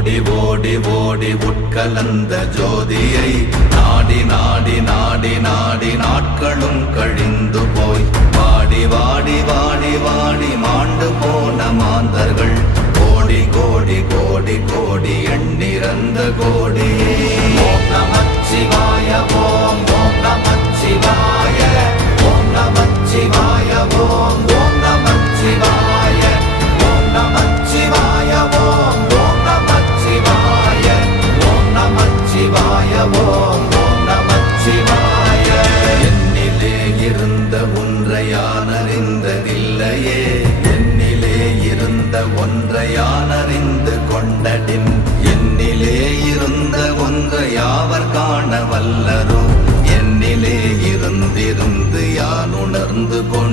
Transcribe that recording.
ஓடி ஓடி ஓடி உட்கலந்த ஜோதியை நாடி நாடி நாடி நாடி நாட்களும் கழிந்து போய் வாடி வாடி வாடி வாடி மாண்டு போன மாந்தர்கள் கோடி கோடி கோடி கோடி எண்ணிறந்த கோடியே. ஓம் நமச்சிவாய ஓம் ஓம் நமச்சிவாய ஓம் நமச்சிவாய ஓம் ஓம் நமச்சிவாய ஓம் நமச்சிவாய ஓம் ஓம் நமச்சிவாய ஓம் நமச்சிவாய ஓம் ஓம் நமச்சிவாய. என்னிலே இருந்த ஒன்றை யான் அறிந்ததில்லையே, என்னிலே இருந்த ஒன்றை யான் அறிந்து கொண்டடின், என்னிலே இருந்த ஒன்றை யாவர் காண வல்லரோ, என்னிலே இருந்திருந்து யான் உணர்ந்து கொண்டு